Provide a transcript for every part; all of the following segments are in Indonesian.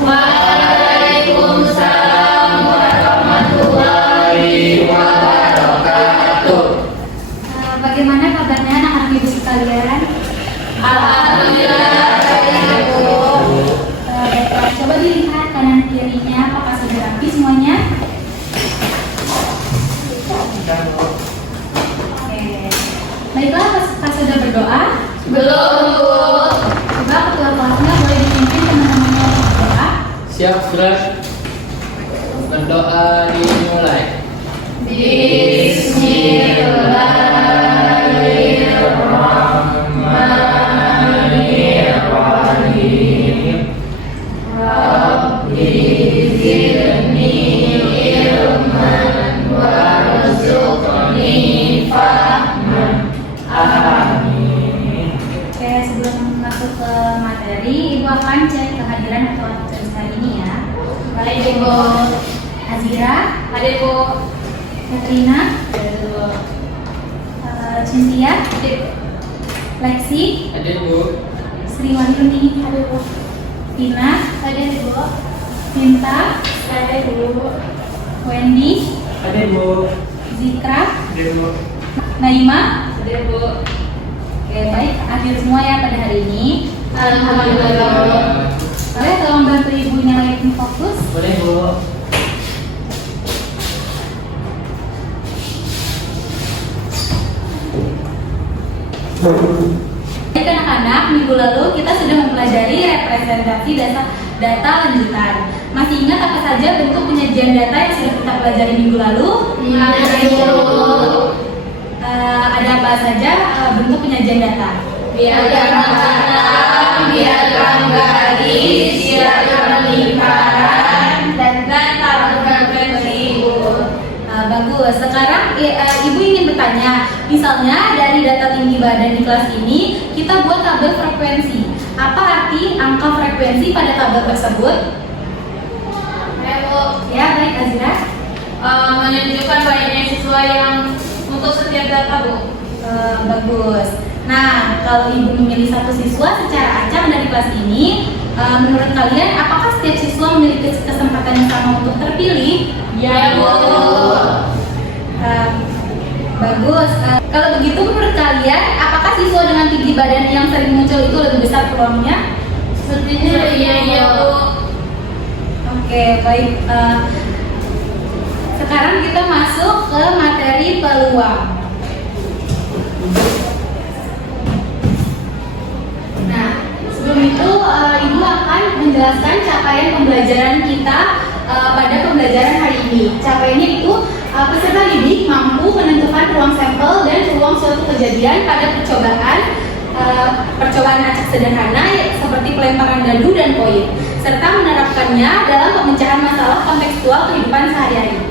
Waalaikumsalam warahmatullahi wabarakatuh. Bagaimana kabarnya anak-anak ibu sekalian? Alhamdulillah baik, Bu. Baiklah, coba dilihat kanan kirinya apakah sudah rapi semuanya? Oke. Baiklah, apakah sudah berdoa? Belum, Bu. Coba ketua kelasnya boleh dipimpin teman-temannya untuk berdoa. Siap, sudah. Berdoa dimulai. Bismillahirrahmanirrahim. Rabbi zidni ilman warzuqni fahman. Amin. Oke, sebelum masuk ke materi, Ibu akan cek kehadiran atau absen hari ini ya. Baik, Bu. Azira, Ada, Bu. Katrina, Cynthia, Lexi, Ada, Bu. Sri Wahyuni, Tina, Sinta, Wendy, Ada, Bu. Zikra, Ada, Bu. Naima. Ada, Bu. Oke, baik, akhir semua ya pada hari ini. Alhamdulillah. Boleh tolong bantu ibu nyalain fokus. Boleh, Bu. Baik anak-anak, minggu lalu kita sudah mempelajari representasi data lanjutan. Masih ingat apa saja bentuk penyajian data yang sudah kita pelajari minggu lalu? Ada apa saja bentuk penyajian data? Diagram makanan, diagram garis, diagram lingkaran, dan tabel frekuensi. Bagus. Sekarang ibu ingin bertanya, misalnya dari data tinggi badan di kelas ini kita buat tabel frekuensi. Apa arti angka frekuensi pada tabel tersebut? Ya, baik Azira. Menunjukkan banyaknya siswa yang untuk setiap data, Bu. Bagus. Nah, kalau ibu memilih satu siswa secara acak dari kelas ini, menurut kalian apakah setiap siswa memiliki kesempatan yang sama untuk terpilih? Ya, Bu. Bagus. Kalau begitu menurut kalian, apakah siswa dengan tinggi badan yang sering muncul itu lebih besar peluangnya? Sepertinya iya, Bu. Oke, baik. Sekarang kita masuk ke materi peluang. Nah, sebelum itu ibu akan menjelaskan capaian pembelajaran kita pada pembelajaran hari ini. Capaiannya itu peserta didik mampu menentukan ruang sampel dan ruang suatu kejadian pada percobaan acak sederhana seperti pelemparan dadu dan koin, serta menerapkannya dalam pemecahan masalah kontekstual kehidupan sehari-hari.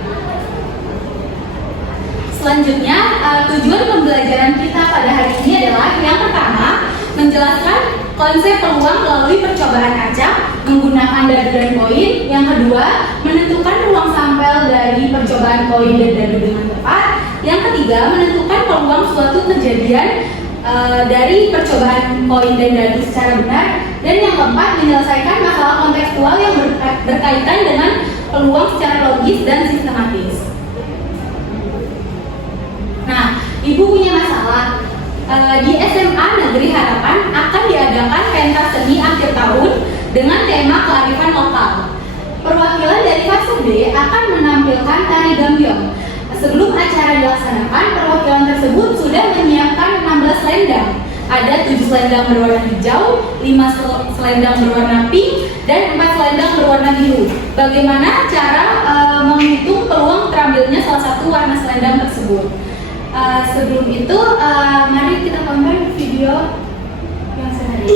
Selanjutnya, tujuan pembelajaran kita pada hari ini adalah yang pertama, menjelaskan konsep peluang melalui percobaan acak menggunakan dadu dan koin. Yang kedua, menentukan ruang sampel dari percobaan koin dan dadu dengan tepat. Yang ketiga, menentukan peluang suatu kejadian dari percobaan koin dan dadu secara benar. Dan yang keempat, menyelesaikan masalah kontekstual yang berkaitan dengan peluang secara logis dan sistematis. Nah, ibu punya masalah. Di SMA Negeri Harapan akan diadakan pentas seni akhir tahun dengan tema kearifan lokal. Perwakilan dari fase B akan menampilkan tari gambyong. Sebelum acara dilaksanakan, perwakilan tersebut sudah menyiapkan 16 selendang. Ada 7 selendang berwarna hijau, 5 selendang berwarna pink, dan 4 selendang berwarna biru. Bagaimana cara menghitung peluang terambilnya salah satu warna selendang tersebut? Sebelum itu, mari kita tonton video yang sehari.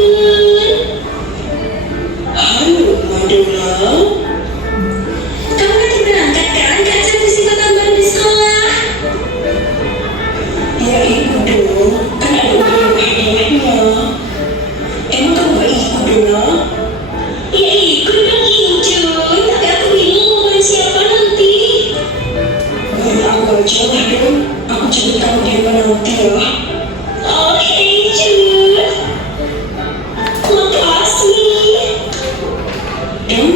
Halo, Madonna. Kamu nanti berangkat kan ke acara musik tahun baru di sekolah? Ya ikut dong, kan ada hadiahnya. Emang kamu gak ikut dong? Ya ikut dong, Injun. Tapi aku bingung mau bareng siapa nanti. Bareng aku aja lah dong. Aku jemput kamu di rumah nanti ya. Oke, Injun. Makasih. Dan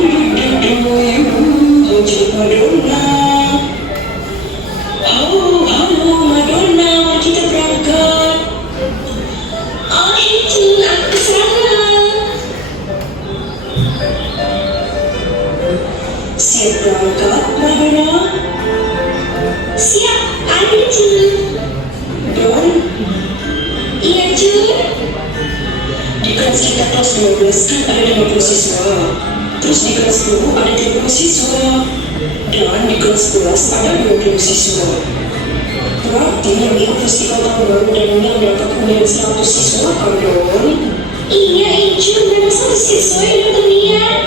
kelas kita kelas 12 kan ada 50 siswa. Terus di kelas 10 ada 30 siswa. Dan di kelas 11 ada 20 siswa. Berarti yang ikut festival tahun baru dan yang dapat undian 100 siswa kan dong? Iya, Injun, memang 100 siswa yang dapat undian.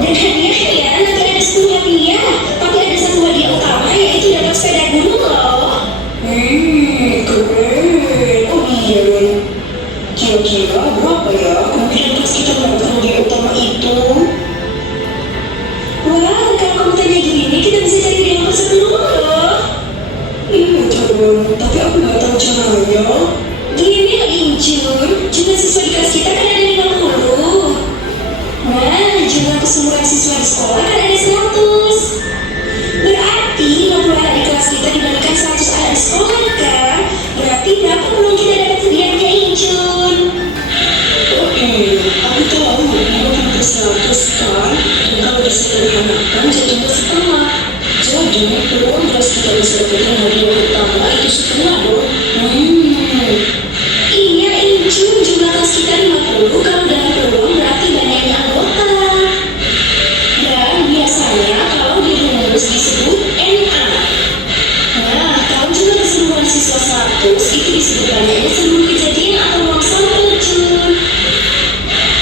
Dan hadiahnya nanti ada 10 hadiah, tapi ada satu hadiah utama yaitu dapat sepeda gunung loh. Keren. Oh iya, Don. Kira-kira berapa ya kemungkinan kelas kita mendapatkan hadiah utama itu? Wah, kalau kamu tanya gini, kita bisa cari di nomor sebelum loh. Iya, Don, tapi aku nggak tahu caranya. Gini loh, Injun, jumlah siswa di kelas kita kan ada 50. Nah, jumlah keseluruhan siswa di sekolah kan ada 100. Berarti 50 anak di kelas kita dibandingkan 100 anak di sekolah kan? Berarti berapa peluang kita dapat hadiahnya, Injun? Oh iya, aku tahu 50 per 100 kan? Dan kalau disederhanakan jadinya setengah. Jadi peluang kelas kita bisa dapetin hadiah utama itu setengah dong. Iya, Injun, jumlah kelas kita 50. Kalau dalam peluang berarti banyaknya anggota. Dan biasanya kalau di rumus disebut NA. Nah, kalau jumlah keseluruhan siswa 100 itu disebut banyaknya seluruh kejadian atau ruang sampel, Jun.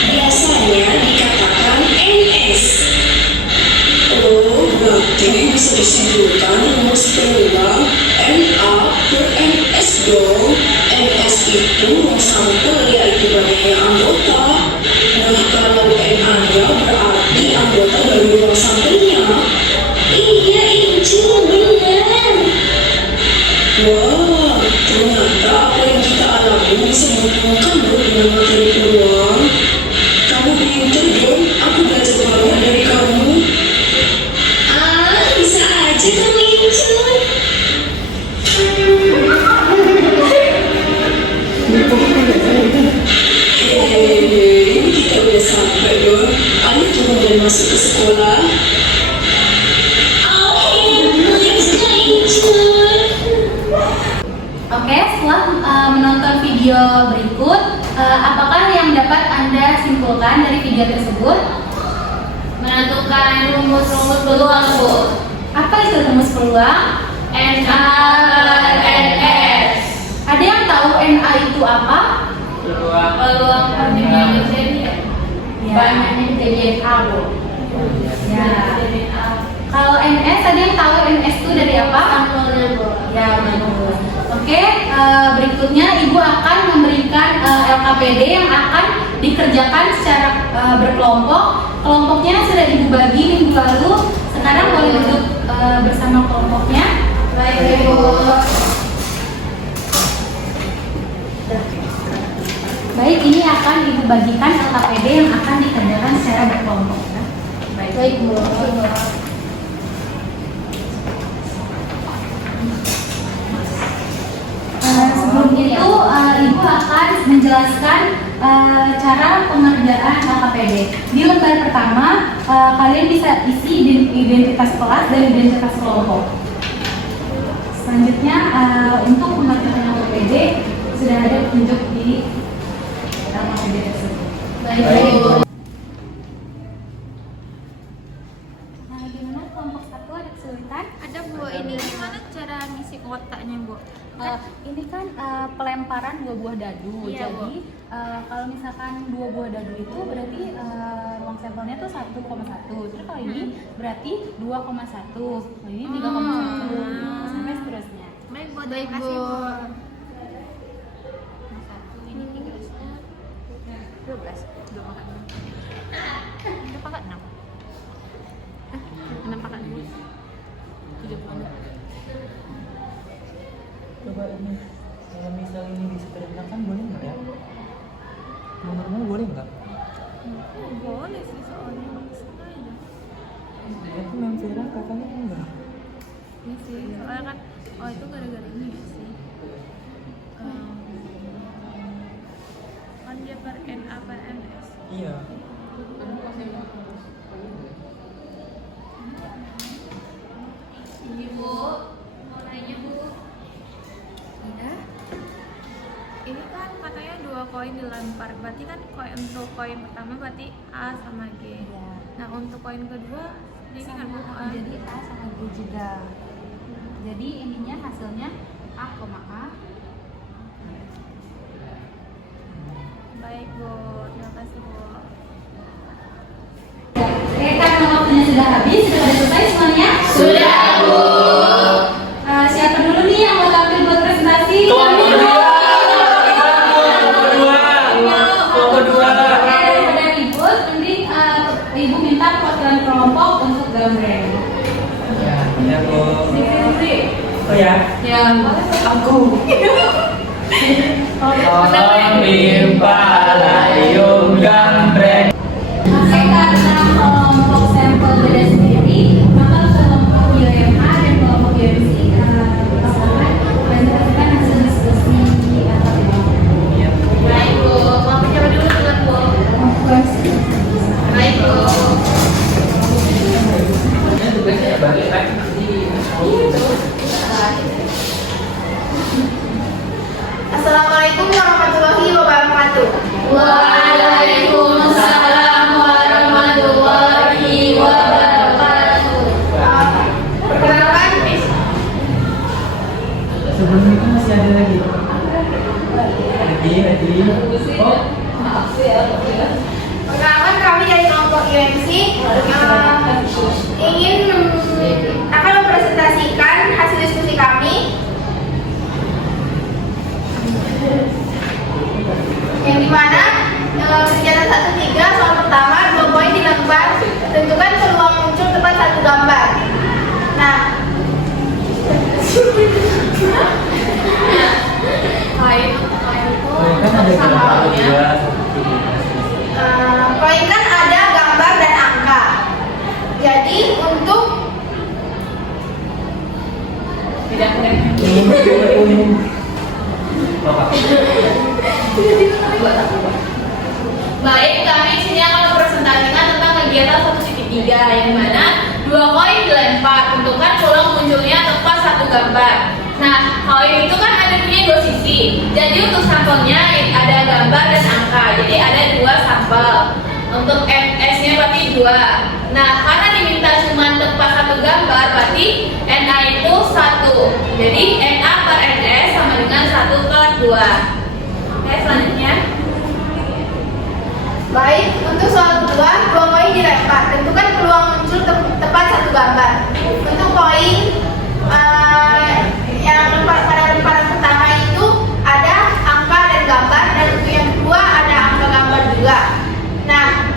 Biasanya dikatakan NS. Oh, berarti bisa disimpulkan rumus peluang NA per NS dong. NS itu ruang sampel yaitu banyaknya anggota. Nah, kalau NA-nya berarti anggota dari ruang sampelnya. Iya, Injun, benar. Wah, ternyata apa yang kita alami bisa menguntungkan loh dengan materi peluang. Kamu pintar dong, aku belajar banyak dari kamu. Bisa aja kamu, Injun. Hei, kita udah sampai dong. Ayo turun dan masuk ke sekolah. Oke, setelah menonton video berikut, apakah yang dapat Anda simpulkan dari video tersebut? Menentukan rumus-rumus peluang, Bu. Apa itu rumus peluang? NA, NS. Ada yang tahu NA itu apa? Peluang banyaknya kejadian. Banyaknya kejadian A, Bu. Ya. Kejadian A. Kalau NS, ada yang tahu NS itu dari apa? Sampelnya, Bu. Ya, betul. Oke, berikutnya Ibu akan memberikan LKPD yang akan dikerjakan secara berkelompok. Kelompoknya sudah Ibu bagi minggu lalu. Sekarang boleh duduk bersama kelompoknya. Baik, Bu. Baik, ini akan Ibu bagikan LKPD yang akan dikerjakan secara berkelompok. Baik, Bu. Sebelum itu, Ibu akan menjelaskan cara pengerjaan LKPD. Di lembar pertama, kalian bisa isi identitas kelas dan identitas kelompok. Selanjutnya, untuk pengerjaan LKPD sudah ada petunjuk di LKPD tersebut. Baik, Bu. Nah, gimana kelompok 1 ada kesulitan? Ada Bu, ini gimana cara ngisi kotaknya Bu? Ini kan pelemparan 2 buah dadu. Iya, Jadi kalau misalkan 2 buah dadu itu berarti ruang sampelnya tuh 1,1. Terus kalau ini berarti 2,1. Kalau ini 3,1 sampai seterusnya. Baik Bu, Baik, terima kasih Bu. Bu. Satu, ini 3-nya 12. 2 pangkat 6. 2 pangkat 6. 6 pangkat 2. 76. Coba ini, kalau misal ini disederhanakan boleh nggak ya? Nomornya boleh nggak? Boleh sih soalnya semuanya. Itu Mem Vera katanya enggak. Iya sih, soalnya kan, oh itu gara-gara ini ya sih. Kan dia per NA per NS. Iya. Ini, Bu. Mau nanya, Bu. Ya. ini kan katanya 2 koin dilempar. Berarti kan untuk koin pertama berarti A sama G. Iya. Nah, untuk koin kedua ini kan A. Jadi A sama G juga. Jadi ininya hasilnya A, A. Baik, Bu. Terima kasih, Bu. Oke, karena waktunya sudah habis, sudah selesai semuanya? Sudah, Bu. Siapa dulu nih yang mau tampil buat presentasi? Kedua. Oke, daripada ribut, mending Ibu minta perwakilan kelompok untuk gambar. Ya, Bu. Sendiri. Oh ya. Ya, aku. Mimpa layung gambreng. Oke, karena kelompok sampel beda sendiri, maka kelompok ILMH dan kelompok IMC pasangan presentasikan hasil diskusi atau Baik, Bu. Mau siapa dulu dengan Bu? Baik, Bu. Tugasnya bagi nanti. Assalamualaikum warahmatullahi wabarakatuh. Waalaikumsalam warahmatullahi wabarakatuh. Perkenalkan, Sebelum itu masih ada lagi. Lagi. Oh, perkenalkan kami dari kelompok UMC akan mempresentasikan hasil diskusi kami yang dimana kegiatan 1-3 soal pertama 2 poin dilakukan, tentukan peluang muncul tepat 1 gambar. Nah, kan ada gambar dua. poin kan ada gambar dan angka. Jadi untuk Baik, kami sini akan mempresentasikan tentang kegiatan 1.3 yang mana 2 koin dilempar, tentukan peluang munculnya tepat 1 gambar. Nah, koin itu kan ada punya 2 sisi. Jadi untuk sampelnya ada gambar dan angka. Jadi ada 2 sampel. Untuk MS-nya berarti 2. Nah, karena diminta cuma tepat 1 gambar, berarti NA itu 1. Jadi NA per NS sama dengan 1 per 2. Oke, selanjutnya. baik, untuk soal kedua, 2 poin dilempar. Tentukan peluang muncul tepat 1 gambar. Untuk poin yang pada lemparan pertama itu ada angka dan gambar, dan untuk yang kedua ada angka gambar juga. Nah,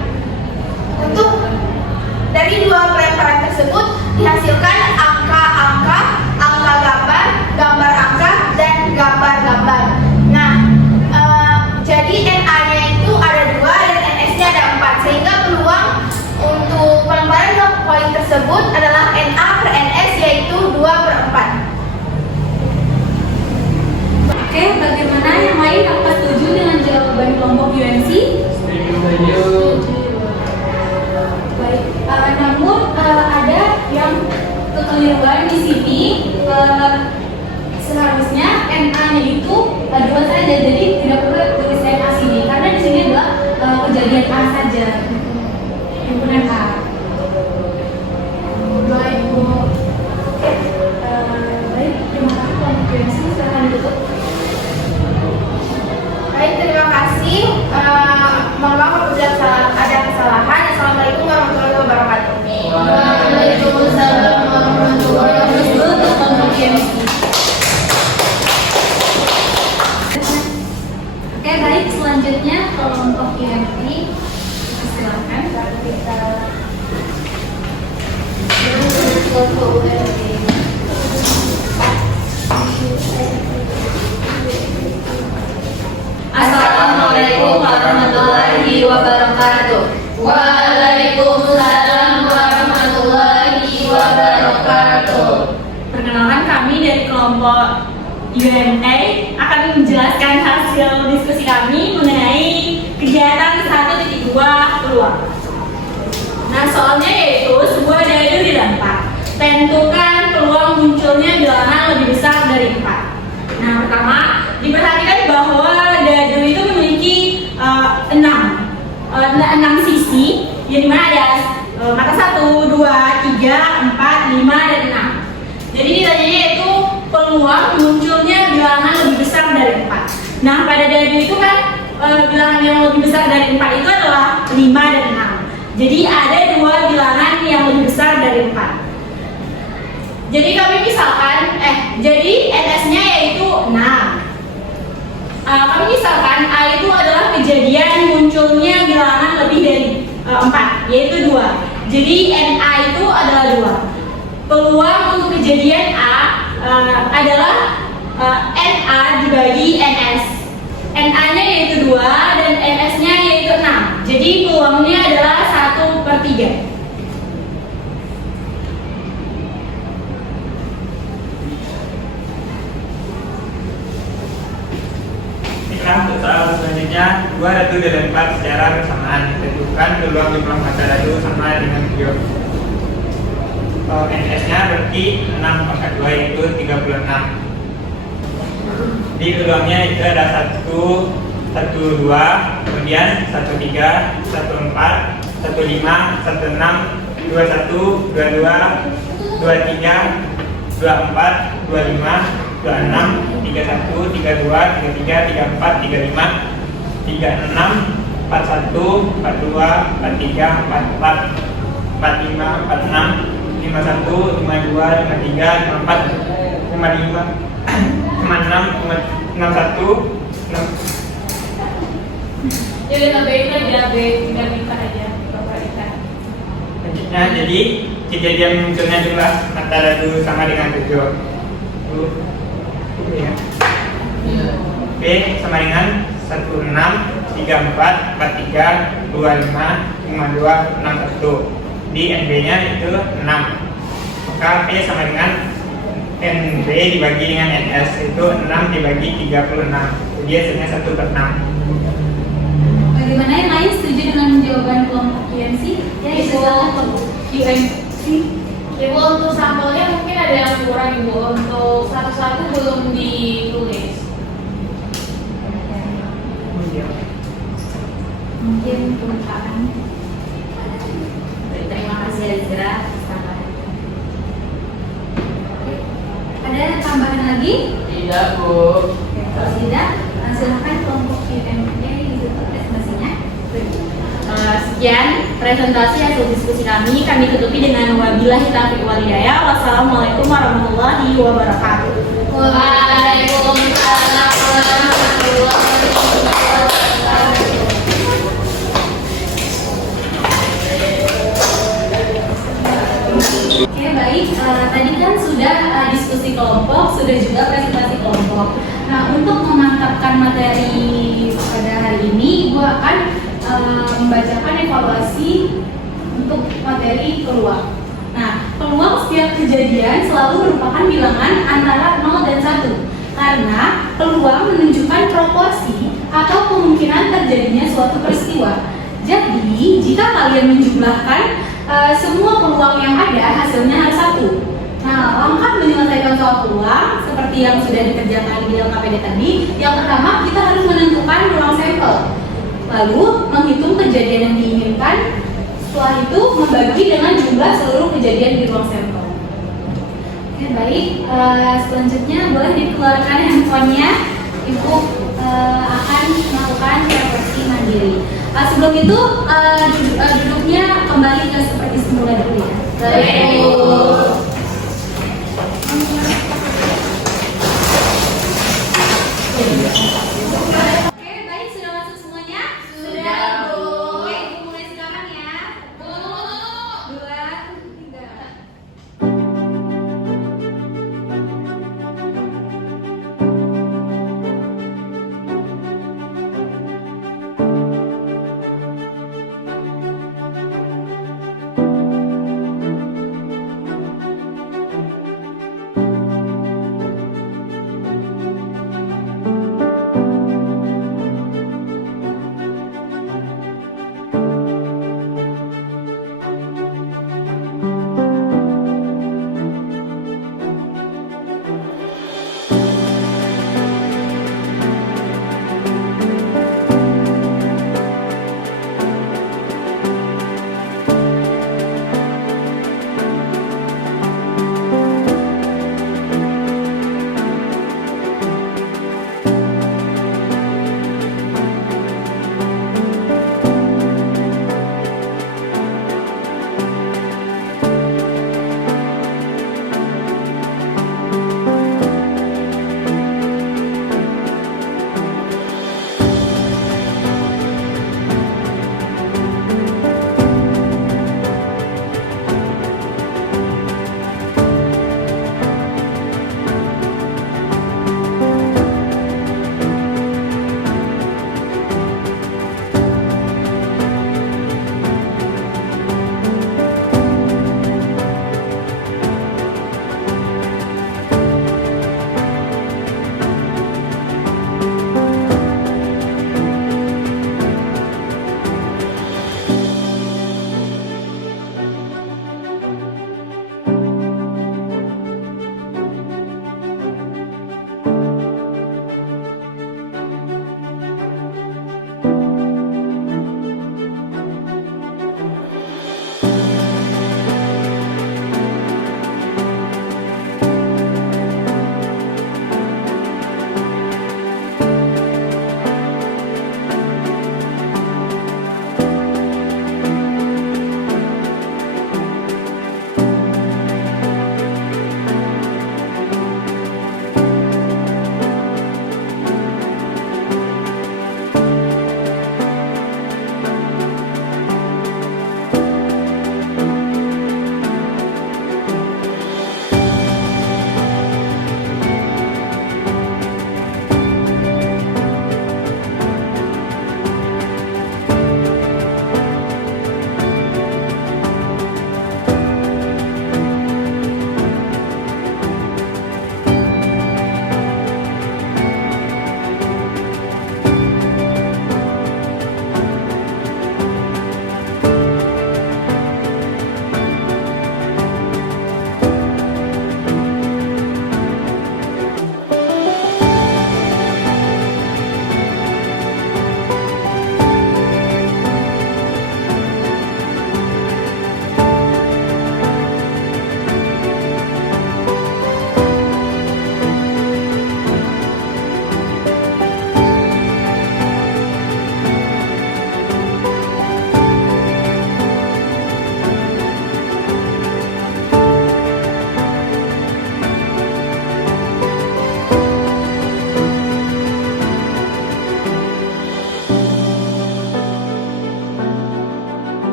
untuk dari 2 pelemparan tersebut dihasilkan angka-angka, angka gambar, gambar angka, dan gambar-gambar. Nah, jadi NA-nya itu ada 2 dan NS-nya ada 4, sehingga peluang untuk pelemparan poin tersebut adalah NA per NS, yaitu 2/4. Oke, bagaimana yang lain? Apa setuju dengan jawaban kelompok UNC? Baik, namun ada yang kekeliruan di sini. Seharusnya NA-nya itu 2 saja, jadi tidak perlu tulis NA sini, karena di sini adalah kejadian A saja, himpunan A. Baik, Bu. Baik, terima kasih kelompok UNC. Silakan ditutup. Baik, terima kasih. Mohon maaf apabila ada kesalahan. Assalamualaikum warahmatullahi wabarakatuh. Waalaikumsalam warahmatullahi wabarakatuh. Oke, baik, selanjutnya kelompok IMT. Silakan kita kelompok UMT. Assalamualaikum warahmatullahi wabarakatuh. Waalaikumsalam warahmatullahi wabarakatuh. Perkenalkan, kami dari kelompok UMA akan menjelaskan hasil diskusi kami mengenai kegiatan 1.2 peluang. Nah, soalnya yaitu sebuah dadu dilempar. Tentukan peluang munculnya bilangan lebih besar dari 4. Nah, pertama diperhatikan bahwa dadu itu memiliki 6 sisi, yang dimana ada mata 1, 2, 3, 4, 5, dan 6. Jadi ditanyanya itu peluang munculnya bilangan lebih besar dari 4. Nah, pada dadu itu kan bilangan yang lebih besar dari 4 itu adalah 5 dan 6. Jadi ada 2 bilangan yang lebih besar dari 4. Jadi kami misalkan, jadi NS-nya yaitu 6. Kami misalkan A itu adalah kejadian munculnya bilangan lebih dari 4, yaitu 2. Jadi NA itu adalah 2. Peluang untuk kejadian A adalah NA dibagi NS. NA-nya yaitu 2 dan NS-nya yaitu 6. Jadi peluangnya adalah 1/3. Untuk soal selanjutnya, 2 dadu dilempar secara bersamaan. Tentukan peluang jumlah mata dadu sama dengan video. NS-nya berarti 6 pangkat 2 yaitu 36. Di peluangnya itu ada 1, 1, 2, kemudian 1, 3, 1, 4, 1, 5, 1, 6, 2, 1, 2, 2, 2, 3, 2, 4, 2, 5, 26, 31, 32, 33, 34, 35, 36, 41, 42, 43, 44, 45, 46, 51, 52, 53, 54, 55, 56, 61, 6. Jadi tambahin aja B, tinggal ikan aja, bapak ikan. Selanjutnya, jadi kejadian munculnya jumlah mata dadu sama dengan 7. Ya. B sama dengan 16, 34, 43, 25, 52, 61. Di NB-nya itu 6. Maka P sama dengan NB dibagi dengan NS itu 6 dibagi 36. Jadi hasilnya 1/6. Bagaimana yang lain setuju dengan jawaban kelompok QMC? Ya, itu kelompok QMC. Ibu untuk sampelnya mungkin ada yang kurang Ibu, untuk satu-satu belum ditulis. Mungkin kelupaan. Terima kasih Azra. Ada tambahan lagi? Tidak, Bu. Kalau tidak, silakan kelompok QMA ditutup presentasinya. Sekian presentasi hasil diskusi kami. Kami tutupi dengan wabillahi taufiq wal hidayah. Wassalamualaikum warahmatullahi wabarakatuh. Waalaikumsalam warahmatullahi wabarakatuh. Oke, baik. Tadi kan sudah diskusi kelompok, sudah juga presentasi kelompok. Nah, untuk memantapkan materi pada hari ini, Ibu akan membacakan evaluasi untuk materi peluang. Nah, peluang setiap kejadian selalu merupakan bilangan antara 0 dan 1 karena peluang menunjukkan proporsi atau kemungkinan terjadinya suatu peristiwa. Jadi, jika kalian menjumlahkan semua peluang yang ada, hasilnya harus 1. Nah, langkah menyelesaikan soal peluang seperti yang sudah dikerjakan di LKPD tadi, yang pertama kita harus menentukan ruang sampel. Lalu menghitung kejadian yang diinginkan. Setelah itu membagi dengan jumlah seluruh kejadian di ruang sampel. Oke, baik. Selanjutnya boleh dikeluarkan handphonenya. Ibu akan melakukan refleksi mandiri. Sebelum itu duduknya kembali ke seperti semula dulu ya. Baik.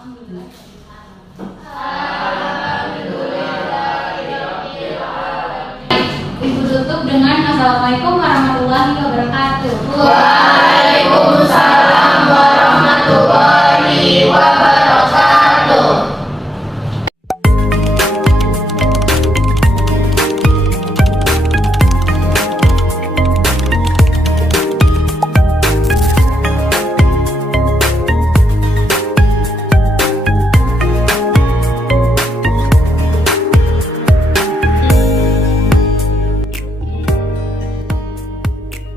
Ibu tutup dengan Assalamualaikum warahmatullahi wabarakatuh.